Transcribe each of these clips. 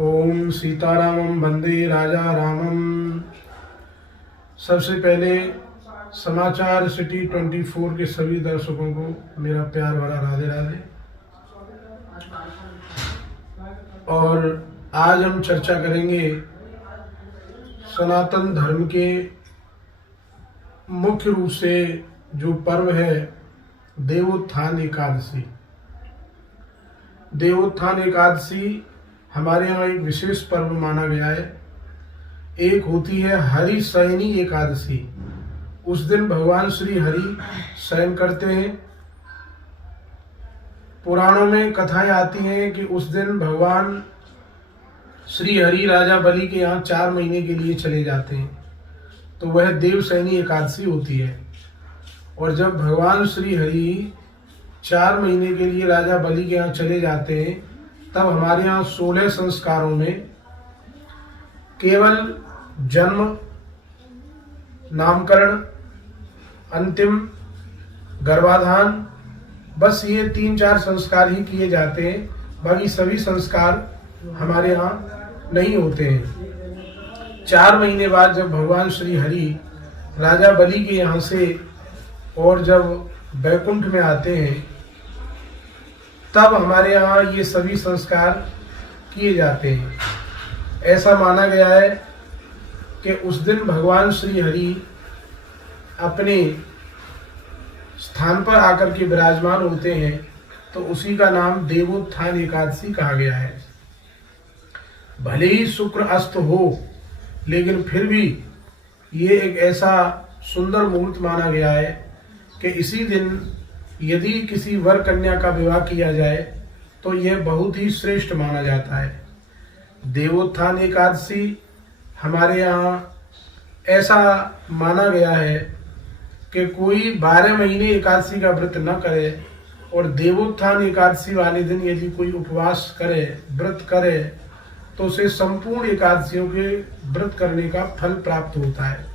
ओम सीतारामम वंदे राजा रामम। सबसे पहले समाचार सिटी 24 के सभी दर्शकों को मेरा प्यार भरा राधे राधे। और आज हम चर्चा करेंगे सनातन धर्म के मुख्य रूप से जो पर्व है देवोत्थान एकादशी। देवोत्थान एकादशी हमारे यहाँ एक विशेष पर्व माना गया है। एक होती है हरि शयनी एकादशी। उस दिन भगवान श्री हरि शयन करते हैं। पुराणों में कथाएं आती हैं कि उस दिन भगवान श्री हरि राजा बलि के यहाँ 4 महीने के लिए चले जाते हैं, तो वह देवशयनी एकादशी होती है। और जब भगवान श्री हरि 4 महीने के लिए राजा बलि के यहाँ चले जाते हैं, तब हमारे यहाँ 16 संस्कारों में केवल जन्म, नामकरण, अंतिम गर्भाधान, बस ये 3-4 संस्कार ही किए जाते हैं। बाकी सभी संस्कार हमारे यहाँ नहीं होते हैं। 4 महीने बाद जब भगवान श्री हरि राजा बलि के यहाँ से और जब वैकुंठ में आते हैं, तब हमारे यहाँ ये सभी संस्कार किए जाते हैं। ऐसा माना गया है कि उस दिन भगवान श्री हरि अपने स्थान पर आकर के विराजमान होते हैं, तो उसी का नाम देवोत्थान एकादशी कहा गया है। भले ही शुक्र अस्त हो, लेकिन फिर भी ये एक ऐसा सुंदर मुहूर्त माना गया है कि इसी दिन यदि किसी वर कन्या का विवाह किया जाए तो यह बहुत ही श्रेष्ठ माना जाता है। देवोत्थान एकादशी हमारे यहाँ ऐसा माना गया है कि कोई 12 महीने एकादशी का व्रत न करे, और देवोत्थान एकादशी वाले दिन यदि कोई उपवास करे, व्रत करे, तो उसे संपूर्ण एकादशियों के व्रत करने का फल प्राप्त होता है।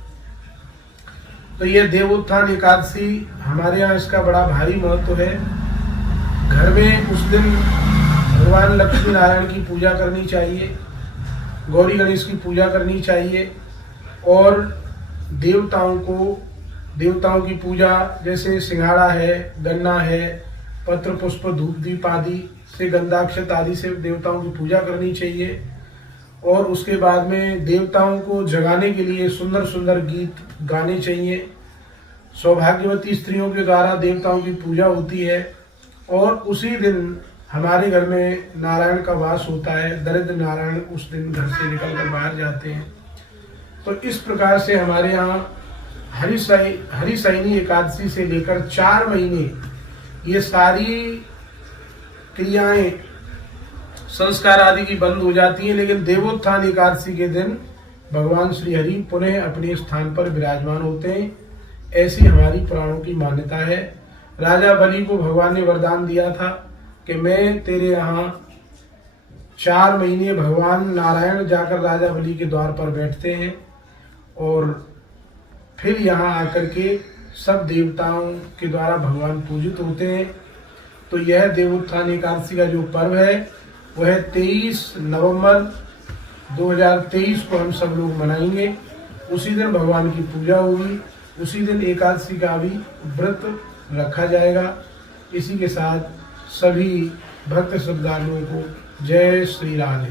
तो यह देवोत्थान एकादशी हमारे यहाँ इसका बड़ा भारी महत्व है। घर में उस दिन भगवान लक्ष्मी नारायण की पूजा करनी चाहिए, गौरी गणेश की पूजा करनी चाहिए, और देवताओं की पूजा जैसे सिंघाड़ा है, गन्ना है, पत्र पुष्प धूप दीप आदि से, गंधाक्षत आदि से देवताओं की पूजा करनी चाहिए। और उसके बाद में देवताओं को जगाने के लिए सुंदर सुंदर गीत गाने चाहिए। सौभाग्यवती स्त्रियों के द्वारा देवताओं की पूजा होती है, और उसी दिन हमारे घर में नारायण का वास होता है। दरिद्र नारायण उस दिन घर से निकलकर बाहर जाते हैं। तो इस प्रकार से हमारे यहाँ हरि शयनी एकादशी से लेकर 4 महीने ये सारी क्रियाएं, संस्कार आदि की बंद हो जाती हैं। लेकिन देवोत्थान एकादशी के दिन भगवान श्री हरि पुनः अपने स्थान पर विराजमान होते हैं। ऐसी हमारी पुराणों की मान्यता है। राजा बलि को भगवान ने वरदान दिया था कि मैं तेरे यहाँ 4 महीने, भगवान नारायण जाकर राजा बलि के द्वार पर बैठते हैं और फिर यहाँ आकर के सब देवताओं के द्वारा भगवान पूजित होते हैं। तो यह देवोत्थान एकादशी का जो पर्व है वह 23 नवंबर 2023 को हम सब लोग मनाएंगे। उसी दिन भगवान की पूजा होगी, उसी दिन एकादशी का भी व्रत रखा जाएगा। इसी के साथ सभी भक्त श्रद्धालुओं को जय श्री राधे।